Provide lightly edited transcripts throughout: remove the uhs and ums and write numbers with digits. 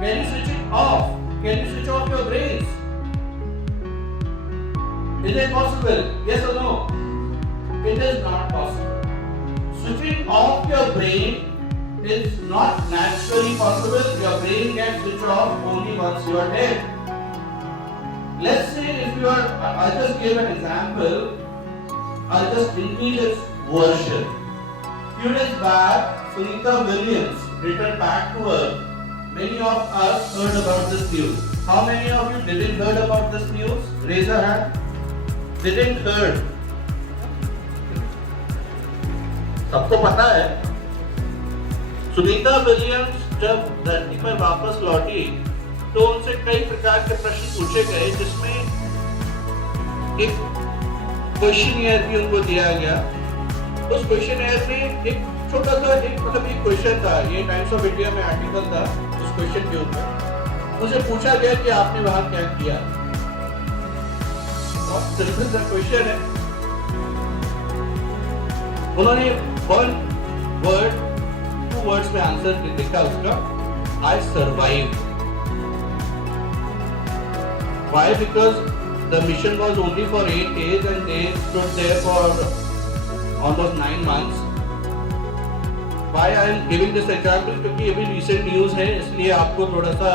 Can you switch it off? Can you switch off your brains? Is it possible? Yes or no? It is not possible. Switching off your brain is not naturally possible. Your brain can switch off only once you are dead. Let's say if you are, I'll just give an example. I'll just increase its version. Few days back, Sunita Williams returned back to Earth. Many of us heard about this news. How many of you didn't heard about this news? Raise your hand. Didn't heard. सबको पता है Sunita Williams जब धरती पर वापस लौटी तो उनसे कई प्रकार के प्रश्न पूछे गए जिसमें एक क्वेश्चनियर भी उनको दिया गया। उस क्वेश्चनियर में एक छोटा सा एक क्वेश्चन था, ये टाइम्स ऑफ इंडिया में आर्टिकल था उस क्वेश्चन के ऊपर। उनसे पूछा गया कि आपने वहां क्या किया। बहुत सिंपल सा क्वेश्चन है। उन्होंने वन वर्ड टू वर्ड्स में आंसर लिखा उसका, I survive. Why? Because the mission was only for 8 days and they stood there for almost 9 months. Why I am giving this example? क्योंकि ये भी recent news है, इसलिए आपको थोड़ा सा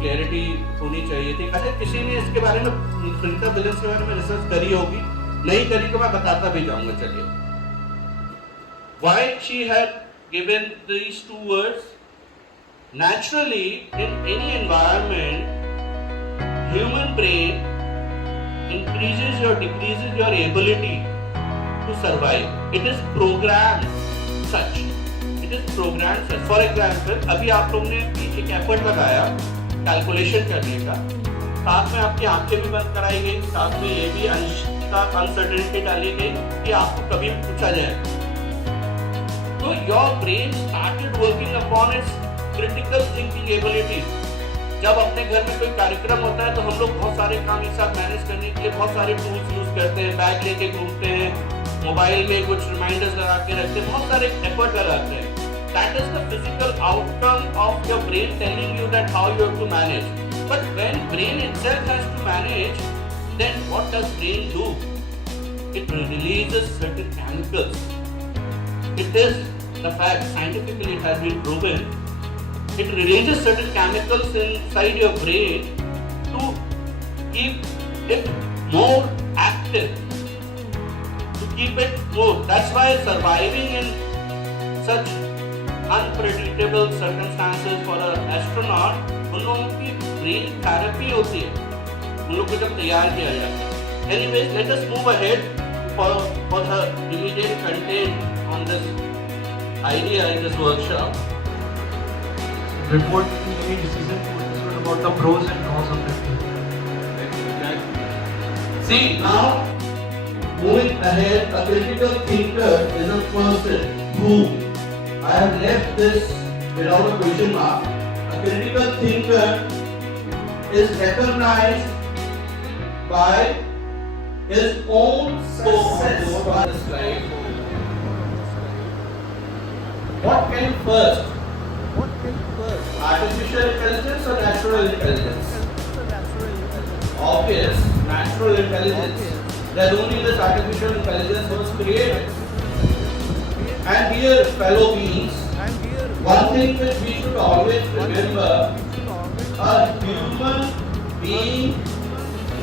क्लैरिटी होनी चाहिए थी। अच्छा, किसी ने इसके बारे में सुनीता विलियम्स के बारे में रिसर्च करी होगी, नहीं करी तो मैं बताता भी जाऊंगा। चलिए, why she had given these two words? Naturally, in any environment, human brain increases or decreases your ability to survive. It is programmed such. It is programmed such. For example, अभी आप लोगों ने एक एफर्ट लगाया calculation करने का, साथ में आपकी आंखें भी बंद कराई गई, साथ में ये भी अनसर्टेनिटी डाली गई कि आपको कभी पूछा जाए। तो your brain started working upon its critical thinking abilities. जब अपने घर में कोई कार्यक्रम होता है तो हम लोग बहुत सारे काम एक साथ मैनेज करने के लिए बहुत सारे टूल्स यूज करते हैं, बैग लेके घूमते हैं, मोबाइल में कुछ रिमाइंडर्स लगा के रखते हैं, बहुत सारे एफर्ट लगाते हैं। That is the physical outcome of your brain telling you that how you have to manage. But when brain itself has to manage, then what does brain do? It releases certain chemicals. It is the fact, scientifically it has been proven. It releases certain chemicals inside your brain to keep it more active, to keep it more. That's why surviving in such unpredictable circumstances for an astronaut, उन लोगों की brain therapy होती है, उन लोगों को जब तैयार किया जाता है। Anyways, let us move ahead for the immediate content on this idea in this workshop. Report to any decision to discuss about the pros and cons of that. See, now moving ahead, a critical thinker is a person who, I have left this without a question mark. A critical thinker is recognized by his own success. What came first? Artificial intelligence or natural intelligence? Obvious, natural intelligence. That only this artificial intelligence was created. And here, fellow beings, one thing which we should always remember, a human being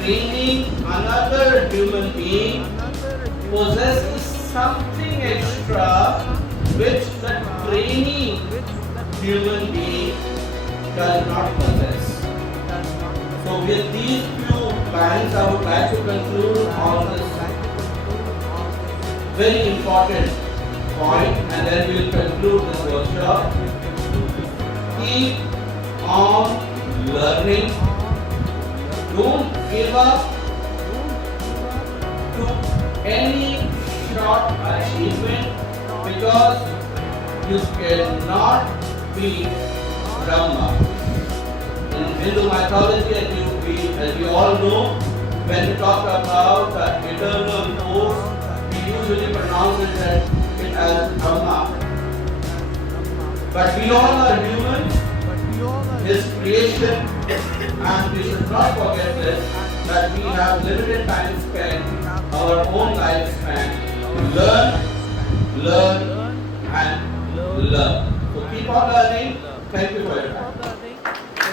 training another human being possesses something extra which the training human being does not possess. So with these few lines, I would like to conclude on this very important point, and then we will conclude this workshop. Keep on learning. Don't give up to any short achievement, because you cannot be Brahma. In Hindu mythology, as we all know, when we talk about the eternal force, we usually pronounce it as Brahma. But we all are humans. His creation mission, and we should not forget this, that we have limited time spent, our own lifespan, to learn, and learn. So keep on learning. Thank you for your time.